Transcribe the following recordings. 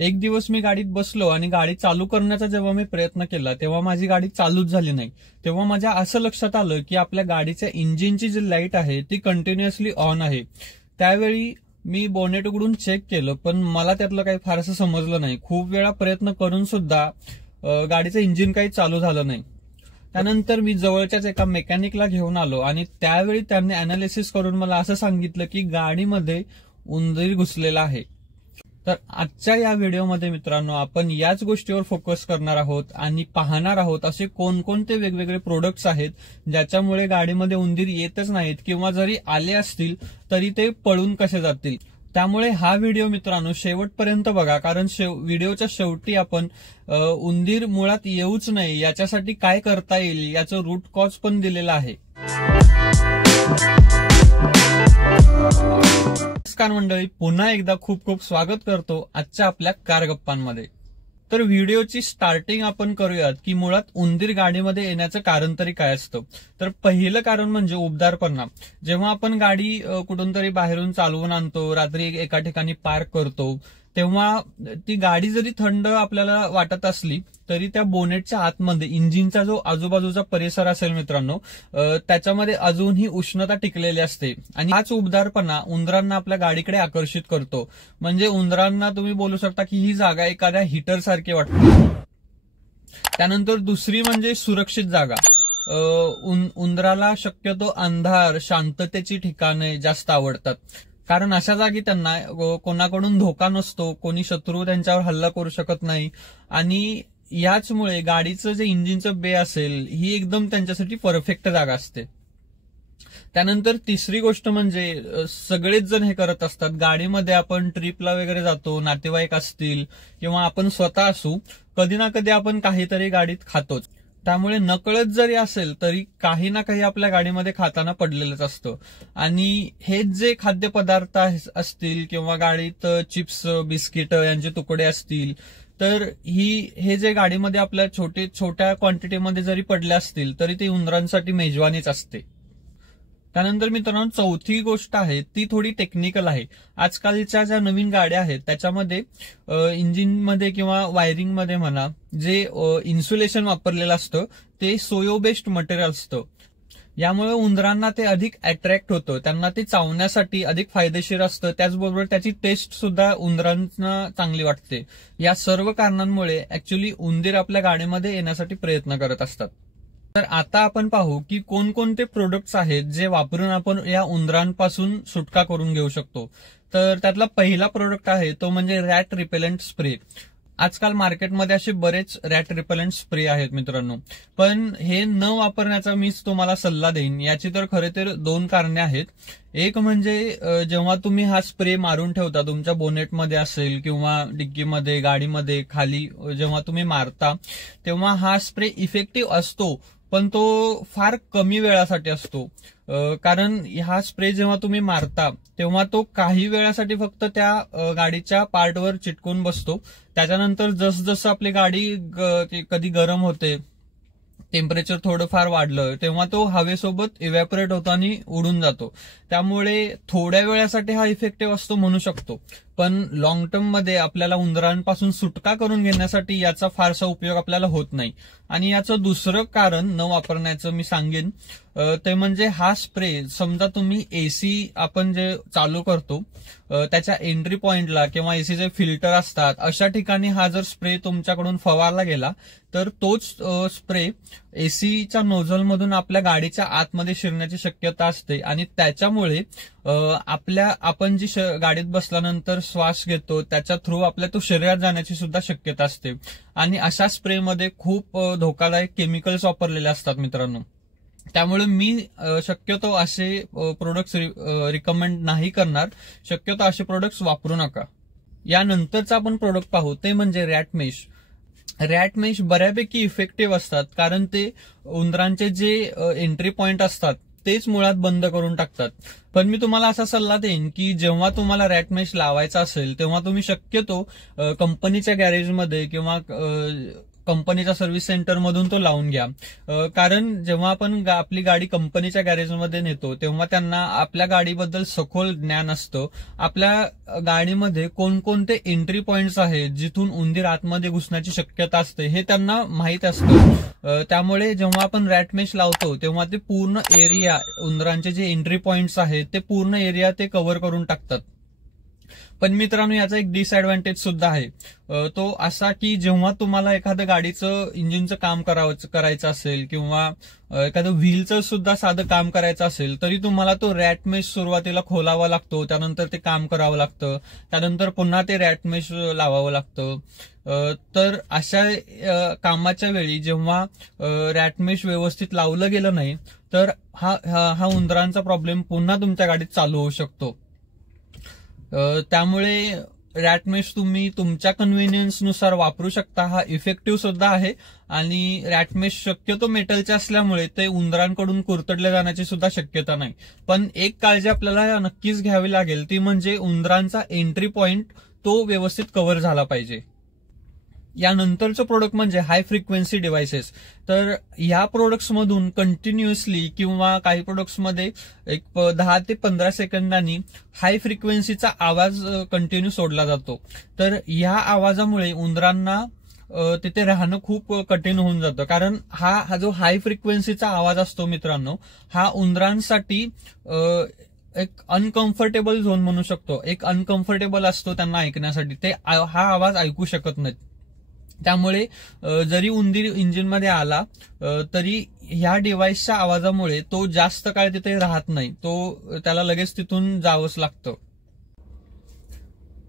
एक दिवस मी गाडीत बसलो आणि गाडी चालू करण्याचा जेव्हा मी प्रयत्न केला तेव्हा माझी गाडी चालूच झाली नाही. तेव्हा माझ्या असं लक्षात आलं की आपल्या गाडीच्या इंजिनची जी लाईट आहे ती कंटिन्युअसली ऑन आहे. त्यावेळी मी बोनेट उघडून चेक केलं, पण मला त्यातलं काही फारसं समजलं नाही. खूप वेळा प्रयत्न करून सुद्धा गाडीचं इंजिन काही चालू झालं नाही. त्यानंतर मी जवळच्याच एका मेकॅनिकला घेऊन आलो आणि त्यावेळी त्यांनी अनालिसिस करून मला असं सांगितलं की गाडीमध्ये उंदीर घुसलेला आहे. तर आजच्या या व्हिडिओमध्ये मित्रांनो आपण याच गोष्टीवर फोकस करणार आहोत आणि पाहणार आहोत असे कोणकोणते वेगवेगळे प्रोडक्ट्स आहेत ज्याच्यामुळे गाडीमध्ये उंदीर येतच नाहीत, किंवा जरी आले असतील तरी ते पळून कसे जातील. त्यामुळे हा व्हिडिओ मित्रांनो शेवटपर्यंत बघा, कारण व्हिडिओच्या शेवटी आपण उंदीर मुळात येऊच नये याच्यासाठी काय करता येईल याचं रूट कॉज पण दिलेलं आहे. नमस्कार मंडळी, पुन्हा एकदा खूप खूप स्वागत करतो आजच्या आपल्या कार गप्पांमध्ये. तर व्हिडिओची स्टार्टिंग आपण करूयात की मुळात उंदीर गाडीमध्ये येण्याचं कारण तरी काय असतं. तर पहिलं कारण म्हणजे उबदारपणा. जेव्हा आपण गाडी कुठून तरी बाहेरून चालवून आणतो, रात्री एका ठिकाणी पार्क करतो, तेव्हा ती गाडी जरी थंड आपल्याला वाटत असली तरी त्या बोनेटच्या आतमध्ये इंजिनचा जो आजूबाजूचा परिसर असेल मित्रांनो, त्याच्यामध्ये अजूनही उष्णता टिकलेली असते आणि हाच उबदारपणा उंदरांना आपल्या गाडीकडे आकर्षित करतो. म्हणजे उंदरांना तुम्ही बोलू शकता की ही जागा एखाद्या हीटर सारखी वाटते. त्यानंतर दुसरी म्हणजे सुरक्षित जागा. उंदराला शक्यतो अंधार, शांततेची ठिकाणे जास्त आवडतात, कारण अशा जागी त्यांना कोणाकडून धोका नसतो, कोणी शत्रू त्यांच्यावर हल्ला करू शकत नाही आणि याचमुळे गाडीचं जे इंजिनचं बे असेल ही एकदम त्यांच्यासाठी परफेक्ट जागा असते. त्यानंतर तिसरी गोष्ट म्हणजे सगळेच जण हे करत असतात. गाडीमध्ये आपण ट्रिपला वगैरे जातो, नातेवाईक असतील किंवा आपण स्वतः असू, कधी ना कधी आपण काहीतरी गाडीत खातोच. त्यामुळे नकळत जरी असेल तरी काही ना काही आपल्या गाडीमध्ये खाताना पडलेलंच असतं. आणि हेच जे खाद्यपदार्थ असतील किंवा गाडीत चिप्स, बिस्किट यांचे तुकडे असतील, तर हे जे गाडीमध्ये आपल्या छोट्या क्वांटिटीमध्ये जरी पडले असतील तरी ते उंदरांसाठी मेजवानीच असते. त्यानंतर मित्रांनो चौथी गोष्ट आहे ती थोडी टेक्निकल आहे. आजकालच्या ज्या नवीन गाड्या आहेत त्याच्यामध्ये इंजिनमध्ये किंवा वायरिंगमध्ये म्हणा, जे इन्सुलेशन वापरलेलं असतं ते सोयो बेस्ड मटेरियल असतं. यामुळे उंदरांना ते अधिक अट्रॅक्ट होतं, त्यांना ते चावण्यासाठी अधिक फायदेशीर असतं. त्याचबरोबर त्याची टेस्ट सुद्धा उंदरांना चांगली वाटते. या सर्व कारणांमुळे ऍक्च्युली उंदीर आपल्या गाडीमध्ये येण्यासाठी प्रयत्न करत असतात. तर आता आपण पाहू की कोणकोणते प्रोडक्ट्स आहेत जे वापरून आपण या उंदरांपासून सुटका करून घेऊ शकतो. तर त्यातला पहिला प्रोडक्ट आहे तो म्हणजे रॅट रिपेलंट स्प्रे. आजकाल मार्केटमध्ये असे बरेच रॅट रिपेलंट स्प्रे आहेत मित्रांनो, पण हे न वापरण्याचा मीच तुम्हाला सल्ला देईन. याची तर खरे तर दोन कारणे आहेत. एक म्हणजे जेव्हा तुम्ही हा स्प्रे मारून ठेवता, तुमच्या बोनेटमध्ये असेल किंवा डिग्गीमध्ये, गाडीमध्ये खाली जेव्हा तुम्ही मारता तेव्हा हा स्प्रे इफेक्टिव्ह असतो, पण तो फार कमी वेळासाठी असतो. कारण हा स्प्रे जेव्हा तुम्ही मारता तेव्हा तो काही वेळासाठी फक्त त्या गाडीच्या पार्टवर चिटकून बसतो. त्याच्यानंतर जसजसं आपली गाडी कधी गरम होते, टेम्परेचर थोडंफार वाढलं, तेव्हा तो हवेसोबत इव्हॅपोरेट होतो आणि उडून जातो. त्यामुळे थोड्या वेळासाठी हा इफेक्टिव्ह असतो म्हणू शकतो, पण लॉंग टर्म मध्ये आपल्याला उंदरांपासून सुटका करून घेण्यासाठी याचा फारसा उपयोग आपल्याला होत नाही. आणि याचं दुसरं कारण न वापरण्याचं मी सांगेन ते म्हणजे हा स्प्रे, समजा तुम्ही एसी आपण जे चालू करतो त्याच्या एंट्री पॉइंटला किंवा एसीचे फिल्टर असतात अशा ठिकाणी हा जर स्प्रे तुमच्याकडून फवारला गेला तर तोच स्प्रे एसीच्या नोझलमधून आपल्या गाडीच्या आतमध्ये शिरण्याची शक्यता असते आणि त्याच्यामुळे आपण जी गाडीत बसल्यानंतर श्वास घेतो त्याच्या थ्रू आपल्या तो शरीरात जाण्याची सुद्धा शक्यता असते. आणि अशा स्प्रेमध्ये खूप धोकादायक केमिकल्स वापरलेले असतात मित्रांनो. त्यामुळे मी शक्यतो असे प्रोडक्ट्स रिकमेंड नाही करणार. शक्यतो असे प्रोडक्ट्स वापरू नका. यानंतरचा आपण प्रोडक्ट पाहू ते म्हणजे रॅट मेश. रॅट मेश बऱ्यापैकी इफेक्टिव्ह असतात, कारण ते उंदरांचे जे एंट्री पॉइंट असतात तेच मुळात बंद करून टाकतात. पण मी तुम्हाला असा सल्ला देईन की जेव्हा तुम्हाला रॅट मेश लावायचा असेल तेव्हा तुम्ही शक्यतो कंपनीच्या गॅरेजमध्ये किंवा कंपनीच्या सर्व्हिस सेंटर मधून तो लावून घ्या. कारण जेव्हा आपण आपली गाडी कंपनीच्या गॅरेजमध्ये नेतो तेव्हा त्यांना आपल्या गाडीबद्दल सखोल ज्ञान असतं. आपल्या गाडीमध्ये कोणकोणते एंट्री पॉइंट्स आहेत जिथून उंदीर आतमध्ये घुसण्याची शक्यता असते हे त्यांना माहीत असतं. त्यामुळे जेव्हा आपण रॅट मेश लावतो तेव्हा ते पूर्ण एरिया, उंदरांचे जे एंट्री पॉइंट्स आहेत ते पूर्ण एरिया ते कव्हर करून टाकतात. पण मित्रांनो, याचा एक डिसएडव्हान्टेज सुद्धा आहे. तो असा की जेव्हा तुम्हाला एखादं गाडीचं इंजिनचं काम करायचं असेल किंवा एखादं व्हीलचं सुद्धा साधं काम करायचं असेल तरी तुम्हाला तो रॅट मेश सुरुवातीला खोलावा लागतो, त्यानंतर ते काम करावं लागतं, त्यानंतर पुन्हा ते रॅट मेश लावावं लागतं. तर अशा कामाच्या वेळी जेव्हा रॅट मेश व्यवस्थित लावलं गेलं नाही तर हा उंदरांचा प्रॉब्लेम पुन्हा तुमच्या गाडीत चालू होऊ शकतो. त्यामुळे रॅट मेश तुम्ही तुमच्या कन्व्हिनियन्सनुसार वापरू शकता. हा इफेक्टिव्ह सुद्धा आहे आणि रॅट मेश शक्यतो मेटलचे असल्यामुळे ते उंदरांकडून कुरतडले जाण्याची सुद्धा शक्यता नाही. पण एक काळजी आपल्याला नक्कीच घ्यावी लागेल ती म्हणजे उंदरांचा एंट्री पॉइंट तो व्यवस्थित कव्हर झाला पाहिजे. यानंतरचं प्रोडक्ट म्हणजे हाय फ्रिक्वेन्सी डिव्हायसेस. तर ह्या प्रोडक्ट्समधून कंटिन्युअसली किंवा काही प्रोडक्ट्समध्ये एक 10 ते 15 सेकंदांनी हाय फ्रिक्वेन्सीचा आवाज कंटिन्यू सोडला जातो. तर ह्या आवाजामुळे उंदरांना तिथे राहणं खूप कठीण होऊन जातं. कारण हा जो हाय फ्रिक्वेन्सीचा आवाज असतो मित्रांनो, हा उंदरांसाठी एक अनकम्फर्टेबल झोन म्हणू शकतो. एक अनकम्फर्टेबल असतो त्यांना ऐकण्यासाठी. ते हा आवाज ऐकू शकत नाहीत. त्यामुळे जरी उंदीर इंजिनमध्ये आला तरी ह्या डिव्हाइसच्या आवाजामुळे तो जास्त काळ तिथे राहत नाही, त्याला लगेच तिथून जावंच लागतं.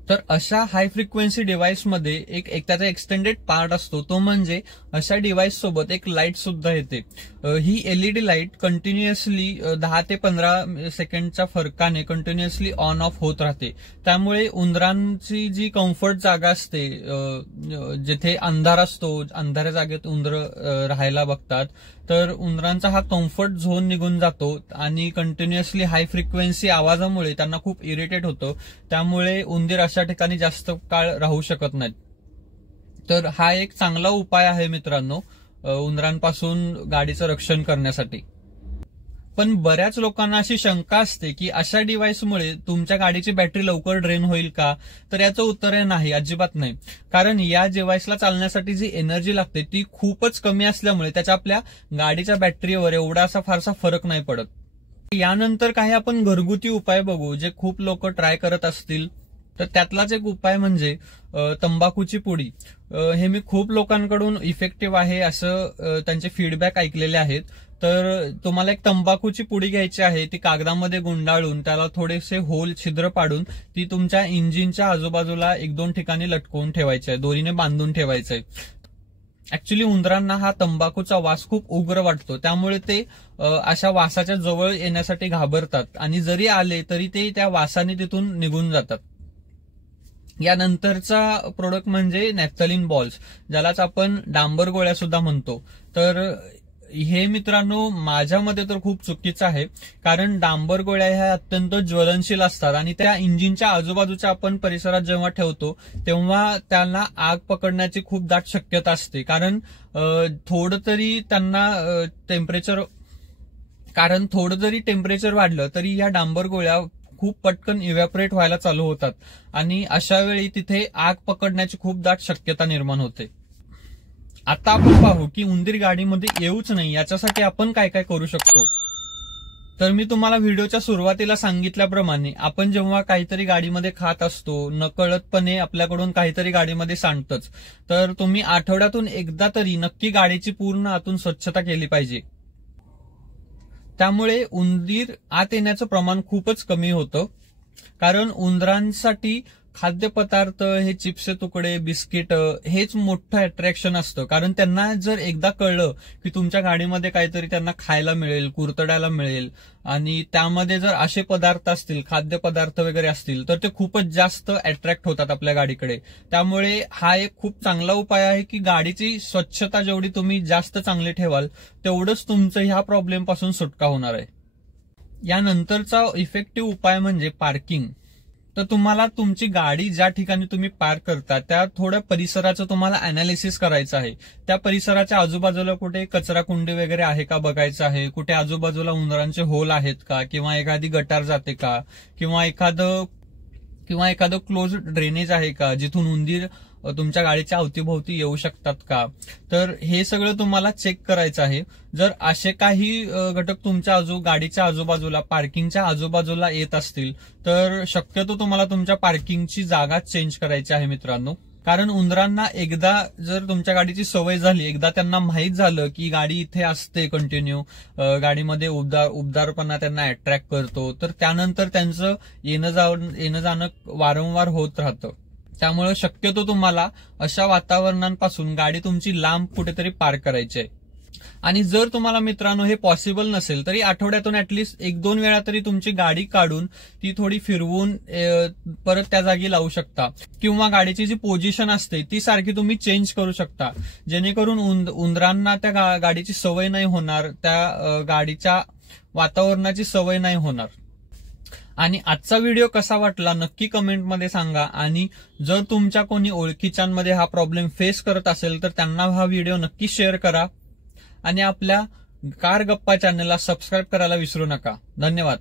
तर अशा हाय फ्रिक्वेन्सी डिव्हाइसमध्ये एक त्याचा एक्सटेंडेड पार्ट असतो, तो म्हणजे अशा डिव्हाइस सोबत एक लाईट सुद्धा येते. ही एलईडी लाईट कंटिन्युअसली 10 ते 15 सेकंडच्या फरकाने कंटिन्युअसली ऑन ऑफ होत राहते. त्यामुळे उंदरांची जी कम्फर्ट जागा असते, जिथे अंधार असतो, अंधाऱ्या जागेत उंदर राहायला बघतात, तर उंदरांचा हा कम्फर्ट झोन निघून जातो आणि कंटिन्युअसली हाय फ्रिक्वेन्सी आवाजामुळे त्यांना खूप इरिटेट होतं. त्यामुळे उंदीर अशा ठिकाणी जास्त काळ राहू शकत नाहीत. तर हा एक चांगला उपाय आहे मित्रांनो उंदरांपासून गाडीचं रक्षण करण्यासाठी. पण बऱ्याच लोकांना अशी शंका असते की अशा डिव्हाइसमुळे तुमच्या गाडीची बॅटरी लवकर ड्रेन होईल का? तर याचं उत्तर आहे नाही, अजिबात नाही. कारण या डिव्हाइसला चालण्यासाठी जी एनर्जी लागते ती खूपच कमी असल्यामुळे त्याच्या आपल्या गाडीच्या बॅटरीवर एवढा असा फारसा फरक नाही पडत. यानंतर काही आपण घरगुती उपाय बघू जे खूप लोक ट्राय करत असतील. तर त्यातलाच एक उपाय म्हणजे तंबाखूची पुडी. हे मी खूप लोकांकडून इफेक्टिव्ह आहे असं त्यांचे फीडबॅक ऐकलेले आहेत. तर तुम्हाला एक तंबाखूची पुडी घ्यायची आहे, ती कागदामध्ये गुंडाळून त्याला थोडेसे होल छिद्र पाडून ती तुमच्या इंजिनच्या आजूबाजूला 1-2 ठिकाणी लटकवून ठेवायची आहे, दोरीने बांधून ठेवायचं आहे. ऍक्च्युली उंदरांना हा तंबाखूचा वास खूप उग्र वाटतो, त्यामुळे ते अशा वासाच्या जवळ येण्यासाठी घाबरतात आणि जरी आले तरी ते त्या वासाने तिथून निघून जातात. यानंतरचा प्रोडक्ट म्हणजे नॅफ्थलीन बॉल्स, ज्यालाच आपण डांबर गोळ्या सुद्धा म्हणतो. तर हे मित्रांनो माझ्या मते तर खूप चुकीचं आहे. कारण डांबर गोळ्या ह्या अत्यंत ज्वलनशील असतात आणि त्या इंजिनच्या आजूबाजूच्या आपण परिसरात जेव्हा ठेवतो तेव्हा त्यांना आग पकडण्याची खूप दाट शक्यता असते. कारण थोडं जरी टेम्परेचर वाढलं तरी या डांबर गोळ्या खूप पटकन इव्हॅपोरेट व्हायला चालू होतात आणि अशा वेळी तिथे आग पकडण्याची खूप दाट शक्यता निर्माण होते. आता आपण पाहू की उंदीर गाडीमध्ये येऊच नाही याच्यासाठी आपण काय काय करू शकतो. तर मी तुम्हाला व्हिडिओच्या सुरुवातीला सांगितल्याप्रमाणे आपण जेव्हा काहीतरी गाडीमध्ये खात असतो नकळतपणे आपल्याकडून काहीतरी गाडीमध्ये सांडतंच. तर तुम्ही आठवड्यातून एकदा तरी नक्की गाडीची पूर्ण आतून स्वच्छता केली पाहिजे. त्यामुळे उंदीर आत येण्याचं प्रमाण खूपच कमी होतं. कारण उंदरांसाठी खाद्यपदार्थ हे चिप्सचे तुकडे, बिस्किट हेच मोठं अट्रॅक्शन असतं. कारण त्यांना जर एकदा कळलं की तुमच्या गाडीमध्ये काहीतरी त्यांना खायला मिळेल, कुरतडायला मिळेल आणि त्यामध्ये जर असे पदार्थ असतील, खाद्यपदार्थ वगैरे असतील तर ते खूपच जास्त अट्रॅक्ट होतात आपल्या गाडीकडे. त्यामुळे हा एक खूप चांगला उपाय आहे की गाडीची स्वच्छता जेवढी तुम्ही जास्त चांगली ठेवाल तेवढंच तुमचं ह्या प्रॉब्लेम पासून सुटका होणार आहे. यानंतरचा इफेक्टिव्ह उपाय म्हणजे पार्किंग. तर तुम्हाला तुमची गाडी ज्या ठिकाणी तुम्ही पार्क करता त्या थोड्या परिसराचं तुम्हाला अनालिसिस करायचं आहे. त्या परिसराच्या आजूबाजूला कुठे कचरा कुंडी वगैरे आहे का बघायचं आहे, कुठे आजूबाजूला उंदरांचे होल आहेत का, किंवा एखादी गटार जाते का, किंवा एखादं क्लोज ड्रेनेज आहे का जिथून उंदीर तुमच्या गाडीच्या अवतीभोवती येऊ शकतात का. तर हे सगळं तुम्हाला चेक करायचं आहे. जर असे काही घटक तुमच्या गाडीच्या आजूबाजूला, पार्किंगच्या आजूबाजूला येत असतील तर शक्यतो तुम्हाला तुमच्या पार्किंगची जागा चेंज करायची आहे मित्रांनो. कारण उंदरांना एकदा जर तुमच्या गाडीची सवय झाली, एकदा त्यांना माहीत झालं की गाडी इथे असते कंटिन्यू, गाडीमध्ये उबदारपणा त्यांना अट्रॅक्ट करतो, तर त्यानंतर त्यांचं येणं जाणं वारंवार होत राहतं. त्यामुळे शक्यतो तुम्हाला अशा वातावरणांपासून गाडी तुमची लांब कुठेतरी पार्क करायची आहे. आणि जर तुम्हाला मित्रांनो हे पॉसिबल नसेल तरी आठवड्यातून ऍटलिस्ट 1-2 वेळा तरी तुमची गाडी काढून ती थोडी फिरवून परत त्या जागी लावू शकता, किंवा गाडीची जी पोझिशन असते ती सारखी तुम्ही चेंज करू शकता, जेणेकरून उंदरांना त्या गाडीची सवय नाही होणार, त्या गाडीच्या वातावरणाची सवय नाही होणार. आणि आजचा व्हिडिओ कसा वाटला नक्की कमेंटमध्ये सांगा. आणि जर तुमच्या कोणी ओळखीच्यांमध्ये हा प्रॉब्लेम फेस करत असेल तर त्यांना हा व्हिडिओ नक्की शेअर करा. आणि आपल्या कार गप्पा चॅनलला सबस्क्राईब करायला विसरू नका. धन्यवाद.